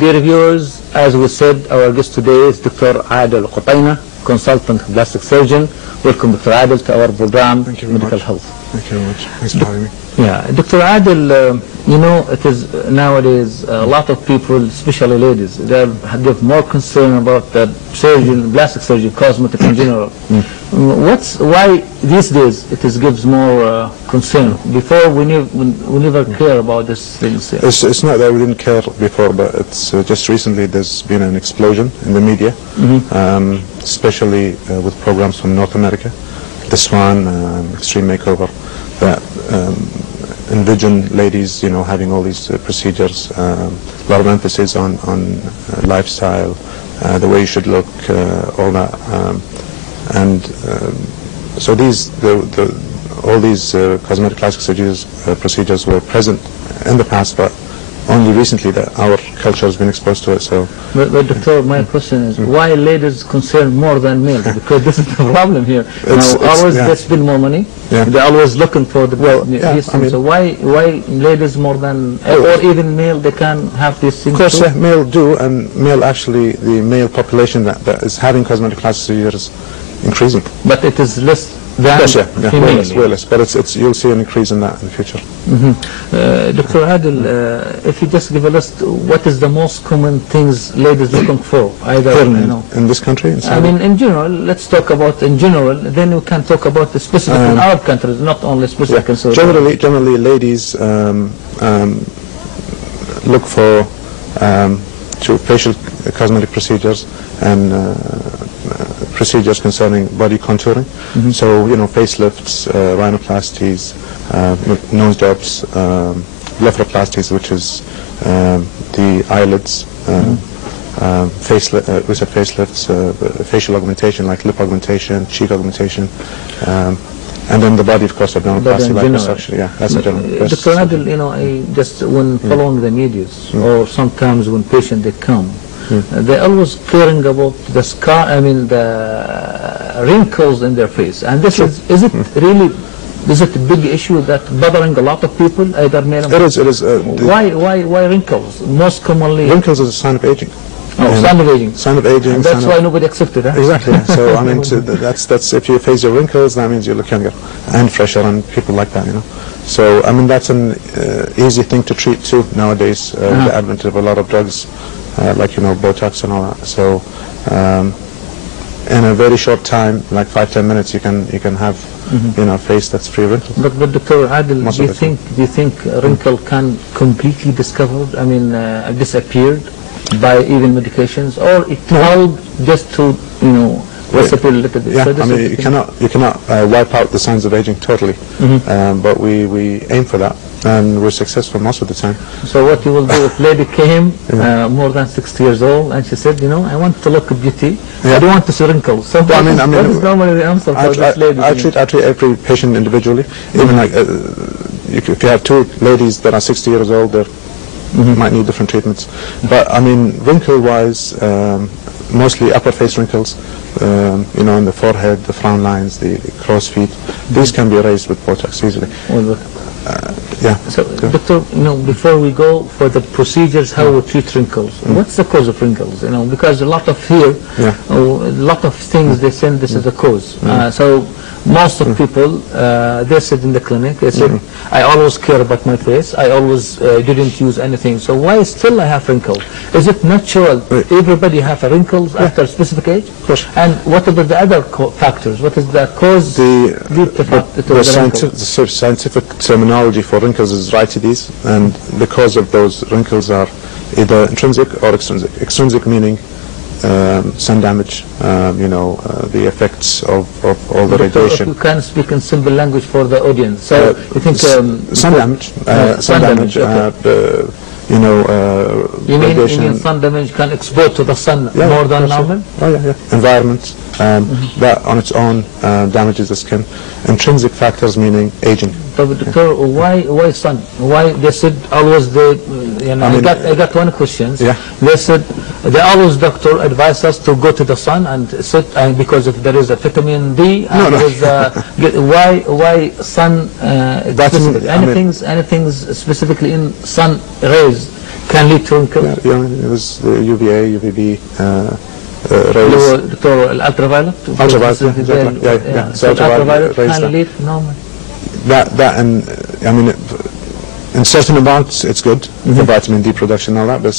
Dear viewers, as we said, our guest today is Dr. عادل قطينه, consultant plastic surgeon. Welcome, Dr. عادل, to our program, Thank you very Medical much. Health. Thank you very much. Thanks for having me. Yeah, Dr. Adil, you know, it is nowadays a lot of people, especially ladies, they have more concern about the surgeon, plastic surgery, cosmetic in general. Why these days it gives more concern? Before we never care about these things. Yeah. It's not that we didn't care before, but it's just recently there's been an explosion in the media, especially with programs from North America. This one, Extreme Makeover, that envision ladies, you know, having all these procedures, a lot of emphasis on lifestyle, the way you should look, all that, so all these cosmetic plastic procedures were present in the past, but only recently that our culture has been exposed to it. So, but Doctor, my question is, why ladies concern more than males? Because this is the problem here. Always they spend more money. Yeah. They're always looking for the these things. So why ladies more than, or even male, they can have these things? Of course, male do, and male actually, the male population that is having cosmetic plastic surgery is increasing. But it is less than way less. But it's you'll see an increase in that in the future. Dr. Adil, if you just give a list, what is the most common things ladies looking for? Either in this country? I mean, in general. Let's talk about in general. Then we can talk about the specific in Arab countries, not only specific. Yeah. Generally, ladies look for facial cosmetic procedures and procedures concerning body contouring. So, you know, facelifts, rhinoplasties, nose jobs, blepharoplasties, which is the eyelids, facelifts, facial augmentation like lip augmentation, cheek augmentation, and then the body, of course, abdominoplasty, like resection. Yeah, that's a general. Dr. Adil, you know, I just when following the medias, or sometimes when patients they come, they're always caring about the scar, I mean the wrinkles in their face. And this is it really, is it a big issue that bothering a lot of people, either male or female? It is. Why wrinkles? Most commonly. Wrinkles is a sign of aging. Oh, sign of aging. Sign of aging. And that's why nobody accepts it. Huh? Exactly. Yeah. So I mean, that's if you face your wrinkles, that means you look younger and fresher, and people like that, you know. So I mean, that's an easy thing to treat too nowadays. The advent of a lot of drugs, like, you know, Botox and all that. So in a very short time, like 5-10 minutes, you can have you know, a face that's free of wrinkles. But Dr. Adil, do you think wrinkle can completely discovered? I mean, disappeared by even medications, or it helped just to, you know, disappear a little bit? Yeah, so I mean, you cannot wipe out the signs of aging totally, but we aim for that, and we're successful most of the time. So what you will do if lady came more than 60 years old and she said, you know, I want to look beauty, I don't want to see wrinkles. So what is normally the answer for this lady? I treat every patient individually. Even like if you have two ladies that are 60 years old, they might need different treatments. But I mean, wrinkle-wise, mostly upper face wrinkles, you know, in the forehead, the frown lines, the crow's feet. These can be erased with Botox easily. Yeah. So, Doctor, you know, before we go for the procedures, how we treat wrinkles? What's the cause of wrinkles? You know, because a lot of fear, a lot of things they say this is the cause. So most of people, they said in the clinic, they said, I always care about my face, I always didn't use anything, so why still I have wrinkles? Is it natural? Everybody have wrinkles after a specific age? And what about the other factors? What is the cause? The scientific terminology for wrinkles is rhytides, and the cause of those wrinkles are either intrinsic or extrinsic. Extrinsic meaning sun damage, you know, the effects of all the radiation. You can speak in simple language for the audience. So you think sun damage, you know, you mean sun damage can expose to the sun more than normal? Environment, that on its own damages the skin. Intrinsic factors meaning aging. So, Doctor, why sun? Why they said always they, you know, I got one question. They said they always, doctor, advise us to go to the sun and sit, because if there is a vitamin D, and there is why sun? Anything specifically in sun rays can lead to wrinkles. It was the UVA, UVB rays. Doctor, ultraviolet. Ultraviolet, exactly. Yeah. So ultraviolet can lead normally. That and I mean, in certain amounts it's good for vitamin D production and all that, but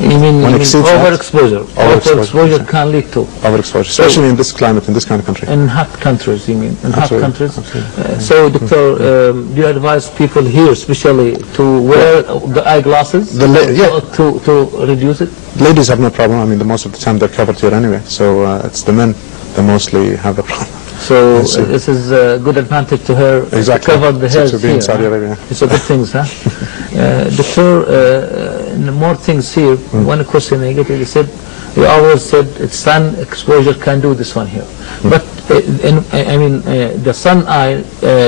you mean overexposure? Overexposure can lead to overexposure, especially in this climate, in this kind of country. In hot countries, you mean? In absolutely, hot countries. Absolutely. So, Doctor, do you advise people here, especially, to wear the eyeglasses to reduce it? Ladies have no problem. I mean, most of the time they're covered here anyway. So it's the men that mostly have the problem. So this is a good advantage to her to cover the hairs here. Saudi Arabia. It's a good thing, huh? Doctor, more things here. One question I get, you always said sun exposure can do this one here. But I mean, the sun eye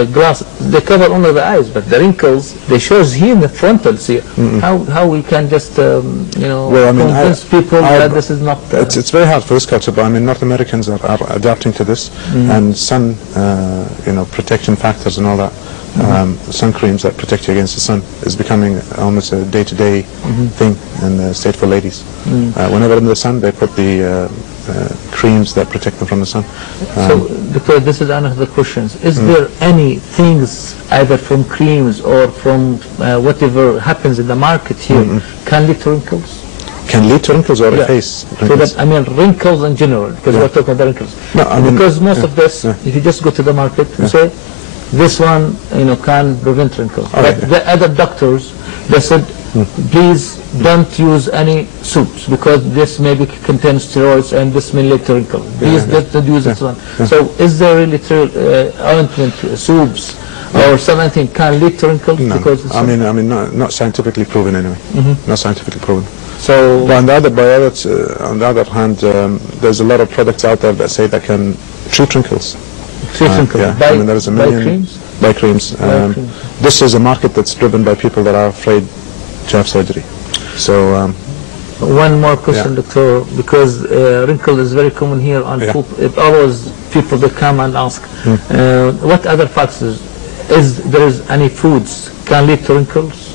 glass, they cover only the eyes, but the wrinkles, they shows here in the frontals here. How we can just, convince people that this is not... it's very hard for this culture, but I mean, North Americans are adapting to this, and sun, protection factors and all that. Sun creams that protect you against the sun is becoming almost a day-to-day thing in the state for ladies. Whenever in the sun, they put the creams that protect them from the sun. So, Doctor, this is one of the questions. Is there any things, either from creams or from whatever happens in the market here, can lead to wrinkles? Can lead to wrinkles or a face? So that, I mean, wrinkles in general, because we're talking about wrinkles. No, I mean, because most of this, if you just go to the market and say, this one, can prevent wrinkles. But the other doctors, they said, please don't use any soups because this maybe contains steroids and this may lead to wrinkles. Please don't use this one. So is there really ointment, soups, or something can lead to wrinkles? No, because I mean, not scientifically proven anyway. Not scientifically proven. So, but on the other hand, there's a lot of products out there that say that can treat wrinkles. I mean, there is a million by creams. This is a market that's driven by people that are afraid to have surgery. So one more question, Doctor, because wrinkle is very common here on food. It always people they come and ask, what other factors there is any foods can lead to wrinkles?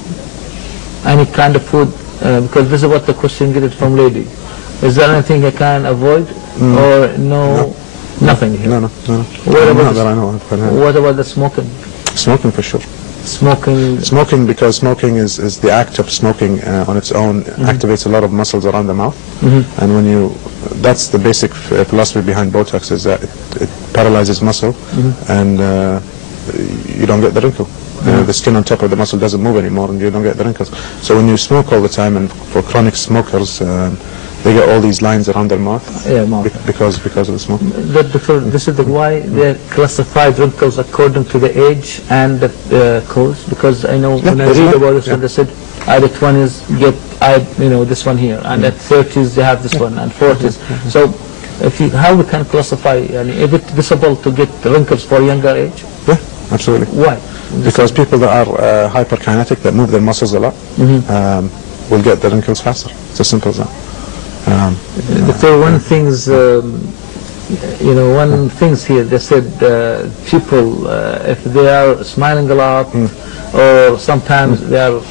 Any kind of food? Because this is what the question gets from lady. Is there anything I can avoid or no? Nothing here. No. What about the smoking? Smoking for sure. Smoking because smoking is the act of smoking on its own activates a lot of muscles around the mouth, and that's the basic philosophy behind Botox is that it paralyzes muscle, and you don't get the wrinkle. The skin on top of the muscle doesn't move anymore, and you don't get the wrinkles. So when you smoke all the time, and for chronic smokers, they get all these lines around their mouth because of the smoke. Doctor, this is why they classified wrinkles according to the age and the cause. Because I know when I read about this, they said at the 20s get this one here, and at 30s they have this one, and 40s. So how we can classify? Is it visible to get wrinkles for younger age? Yeah, absolutely. Why? Because people that are hyperkinetic, that move their muscles a lot, will get the wrinkles faster. It's as simple as that. Doctor, one thing's here, they said people, if they are smiling a lot, or sometimes they are,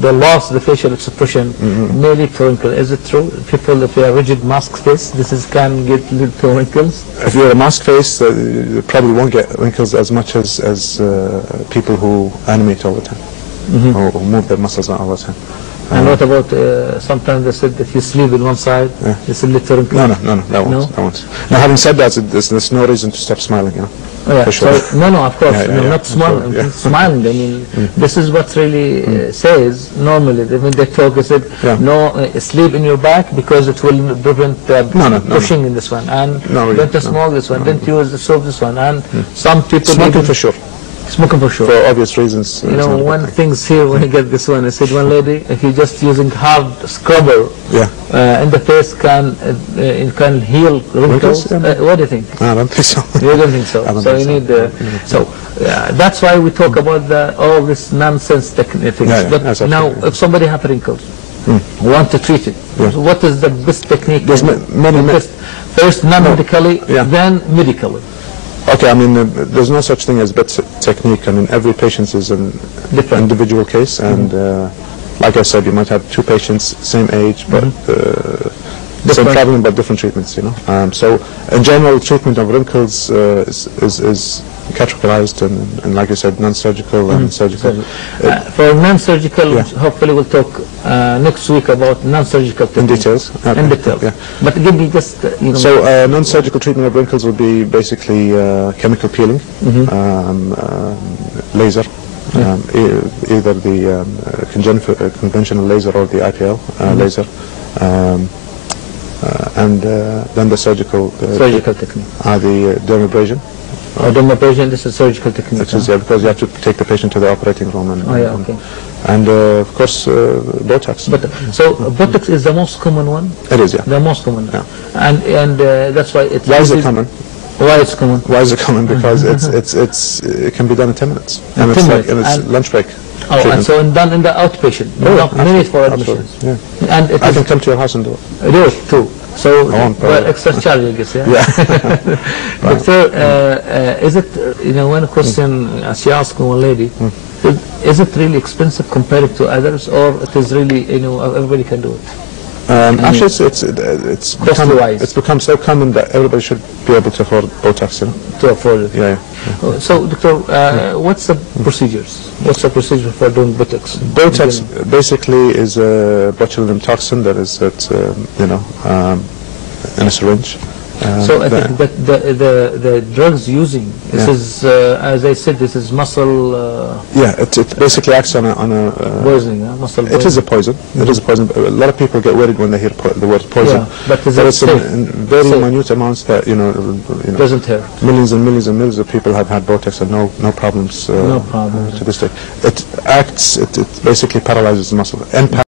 they lost the facial expression, may lead to wrinkles. Is it true? People, if they are rigid mask face, can lead to wrinkles? If you're a mask face, you probably won't get wrinkles as much as people who animate all the time, who move their muscles all the time. And what about sometimes they said if you sleep on one side, it's a little wrinkle? No, that won't. Now, having said that, there's no reason to stop smiling, for sure. So, no, of course, not smiling. Smiling. I mean, this is what really says normally when they talk. They said no, sleep in your back because it will prevent pushing in this one, and don't smoke this one, don't use the soap this one, and some people smoking for sure. Smoking for sure. For obvious reasons. One thing's here when you get this one, I said one lady, if you're just using hard scrubber in the face, it can heal wrinkles. What do you think? I don't think so. You don't think so? So you need that's why we talk about all this nonsense things. But now, if somebody has wrinkles, want to treat it, what is the best technique? There's many. First non-medically, then medically. Okay, I mean, there's no such thing as better technique. I mean, every patient is an individual case, and like I said, you might have two patients, same age, but same problem, but different treatments, you know. So, in general, treatment of wrinkles is categorized and like I said, non-surgical and surgical. For non-surgical, hopefully we'll talk next week about non-surgical techniques. In details. Okay. In details. Yeah. But give me just, you know. So, non-surgical treatment of wrinkles would be basically chemical peeling, laser, either the conventional laser or the IPL laser, and then the surgical technique. The dermabrasion. Dermabrasion, this is surgical technique. Which is, because you have to take the patient to the operating room. And of course, Botox. So Botox is the most common one? It is, yeah. The most common. Yeah. And that's why it's... Why is it common? Why it's common? Why is it common? Because it can be done in 10 minutes. And it's lunch break. Oh, and so done in the outpatient. Not minute for admissions. Yeah. And I can come to your house and do it. Do it too. So, extra charge, I guess, yeah? Doctor, is it, you know, one question she asked one lady, is it really expensive compared to others, or it is really, you know, everybody can do it? Actually, it's become so common that everybody should be able to afford Botox, you know? To afford it. Yeah. So, Doctor, what's the procedures? What's the procedure for doing Botox? Botox basically is a botulinum toxin that is, you know, in a syringe. So I think that the drugs using, this is, as I said, this is muscle... it basically acts on a poisoning, muscle poison. It is a poison. It is a poison. A lot of people get worried when they hear the word poison. But it's in very minute amounts that, you know... Doesn't hurt. Millions and millions and millions of people have had Botox and no problems to this day. It acts, it basically paralyzes the muscle.